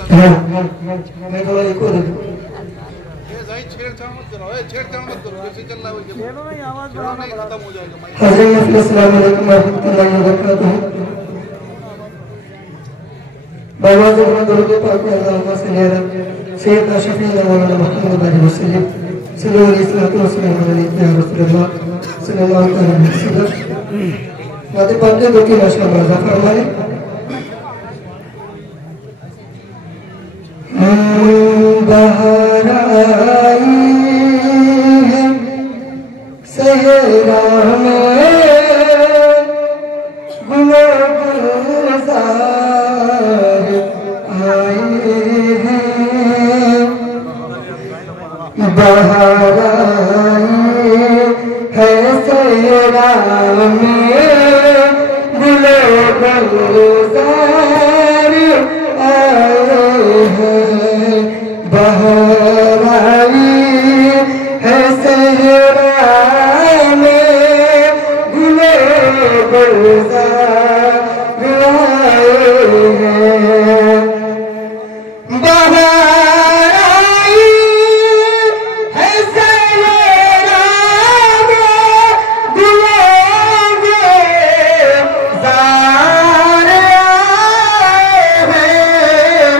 मैं थोड़ा एक और छेड़छाड़ मत करो, जैसे चल रहा है वैसे आवाज बढ़ाना खत्म हो जाएगा। हज़रत अस्सलाम वालेकुम रहमतुल्लाहि व बरकातहू। बाबा ज़रा दरूद पाक अल्लाहुम्मा सल्ली अला सय्यदना शफीना मौलाना मुहम्मद वसल्लम सल्लल्लाहु अलैहि या रसूलल्लाह सल्लल्लाहु अलैहि वसल्लम। माते पाक दो की माशाअल्लाह फरमाए बहार आई है सहरा में गुलजार आए हैं। बहार आई है सहरा में गुलजार आए हैं। बहार आई है सहरा में गुलजार आए हैं। बहार आई है सहरा में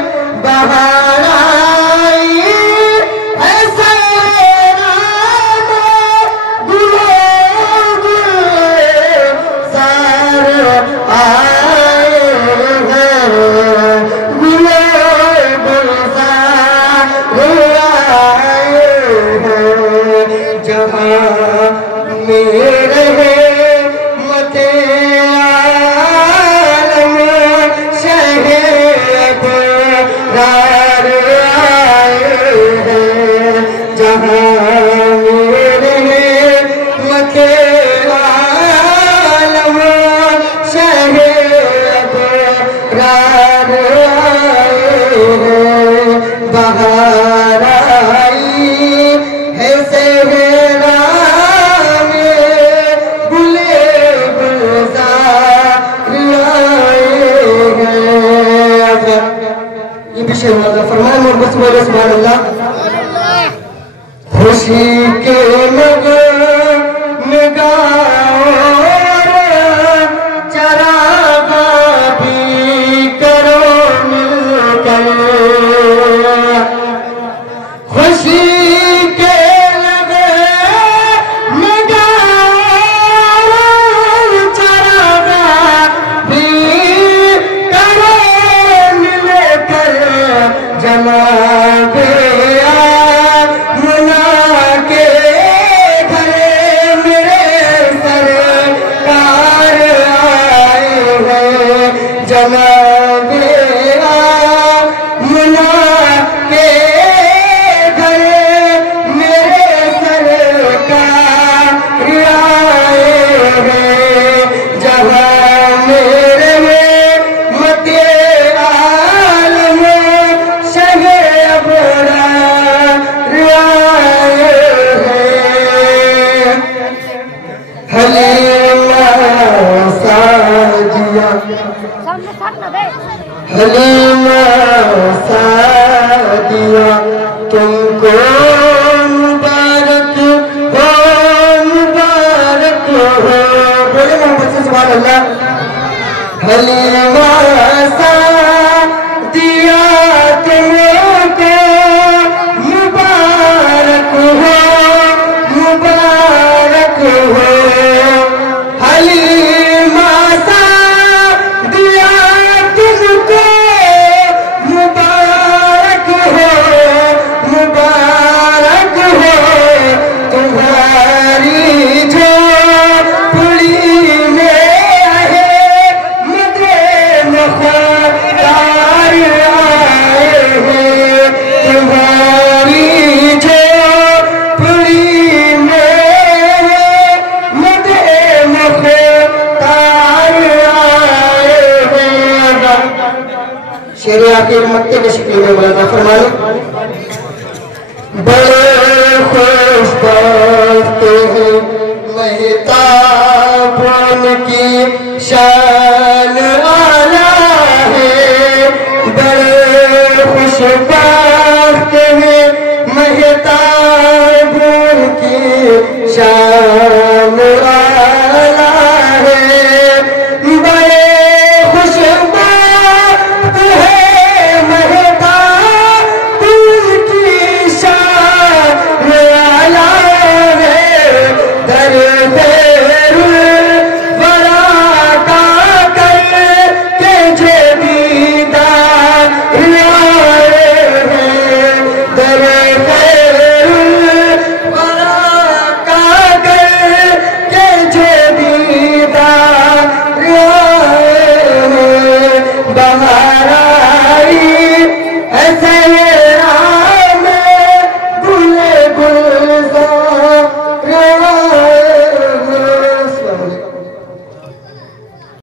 गुलजार आए हैं। बहार आई है सहरा में गुलजार आए हैं। जहाँ मेरे मते आलम शहे अबरार आए हैं। जहाँ मेरे मते आलम शहे अबरार आए हैं। बहार आई है सहरा में गुलजार आए हैं। ये भी शेर वाला फरमाए मोहब्बत वाले सुभान अल्लाह। खुशी के चरागा भी करो मिलकर। खुशी के लगे चरागा भी करो मिलकर। जनाबे मुना के घर मेरे सरकार आए हैं। जनाबे मुना के घर मेरे सरकार आए हैं। जहाँ मेरे मते आलम शहे अबरार आए हैं। हलीमा साजिया हलीमा सादिया तुमको मुबारक हो मुबारक हो। बोले मोहम्मद से सुभान अल्लाह। हलीमा सादिया तुमको मुबारक हो मुबारक हो। हलीमा सादिया तुमको मुबारक हो मुबारक हो। तुम्हारी झोपड़ी में आए मदे मुख्तार आए हैं। तुम्हारी झोपड़ी में मदे मुख्तार आए हैं। शेर आखिर मक्के के शक्ल में मौलाना फरमाए बड़े खुशबख्त हैं महताब उनकी शान आला है। बड़े खुशबख्त है महताबूं की शान वाला है, बड़े खुशबख्त है महताबूं की शान वाला है, दर पैरुल वरा का करके जे दीदार आए हैं, दर पैरुल वरा का करके जे दीदार आए हैं।